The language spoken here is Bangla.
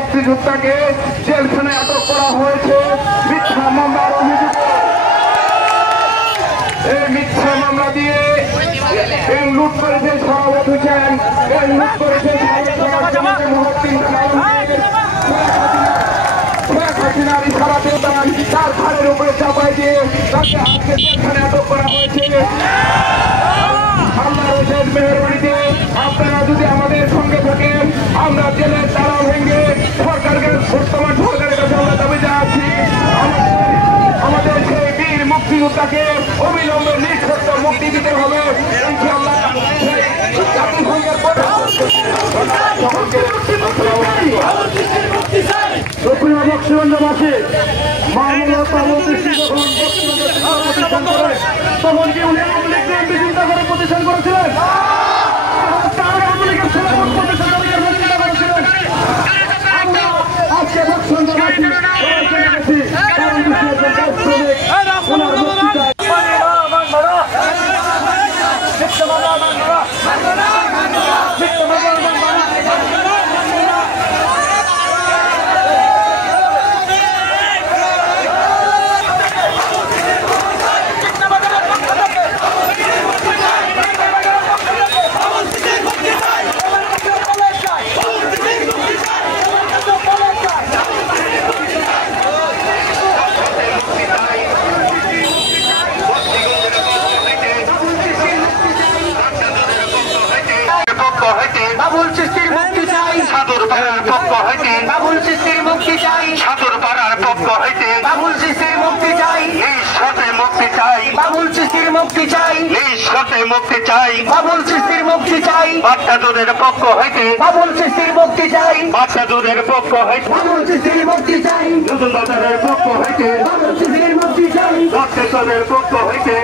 মুক্তিযোদ্ধাকে জেলখানায় আটক করা হয়েছে মিথ্যা মামলার অভিযোগ। এই মিথ্যা মামলা দিয়ে লুট করেছে সভাপতি হোসেন, লুট করেছে হাসিনার ইশারাতে তার ঘাড়ের উপরে চাপাই দিয়ে তাকে আজকে জেলখানায় আটক করা হয়েছে। আল্লাহর শেষ মেহেরবানিতে আপনারা যদি আমাদের সঙ্গে থাকেন, আমরা জেলের তালা ভেঙে সরকারকে বর্তমান সরকারের কাছে আমরা দাবি জানাচ্ছি আমাদের সেই বীর মুক্তিযোদ্ধাকে অবিলম্বে নিঃশর্ত মুক্তি দিতে হবে। ইনশাআল্লাহ জাতিসংঘের দক্ষিণ বক্সিগঞ্জবাসী মানবতা তখন কি উনি চিন্তা করে প্রতিষ্ঠান করেছিলেন? আজকে বাবুল চিস্তির মুক্তি চাই, সাদর পাড়ার পক্ষ হইতে বাবুল চিস্তির মুক্তি চাই, সাদর পাড়ার পক্ষ হইতে বাবুল চিস্তির মুক্তি চাই, নিঃশর্তে মুক্তি চাই, বাবুল চিস্তির মুক্তি চাই, নিঃশর্তে মুক্তি চাই, বাবুল চিস্তির মুক্তি চাই, বাচ্চাদের পক্ষ হইতে বাবুল চিস্তির মুক্তি চাই, বাচ্চাদের পক্ষ হইতে বাবুল চিস্তির মুক্তি চাই, নতুন বাজারের পক্ষ হইতে বাবুল চিস্তির মুক্তি চাই, বক্সেশ্বরের পক্ষ হইতে